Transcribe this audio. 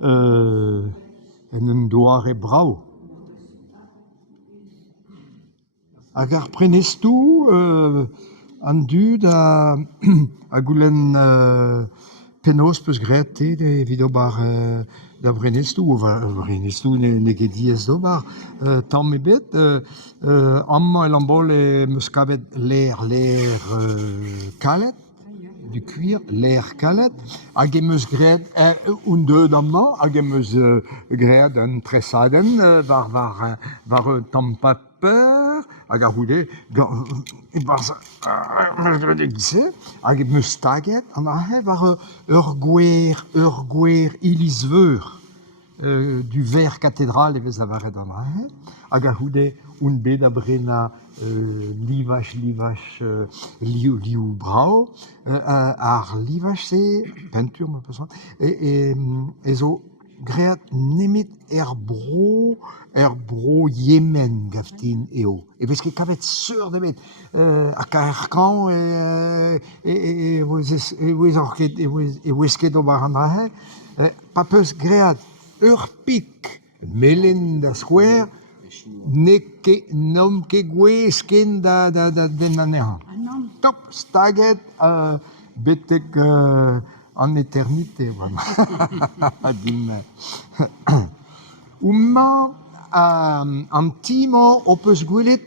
en un doare brau. Hag ar prenestou an dud a goulenn penaos peus graet evit ober da brenestou, o brenestou ne ket diez d'ober, tamm ebet, amañ el ambol meus kavet ler kalet, du cuir, ler kalet, hag emeus graet un deud amañ, hag emeus graet un tresadenn war tamm paper, hag ar c'houde, e-barzh meus graet e-giz, hag emeus taget an aze war ur gwer iliz-veur, du ver cathédral evez lavaret an aze, hag ar c'houde un bet a brena livaj liv brau, ar livaj se, pentur ma peus e zo graet nemet bro Yemen gaftin eo. E vez ket kavet seurt ebet, ar kaer-kañ e wez ket ober an aze, pa peus graet ur pik melen da skouer, n'om ket gwez ken da den anezhañ. Top, staget betek an eternite, din. Oemañ an ti-mañ o peus gwelet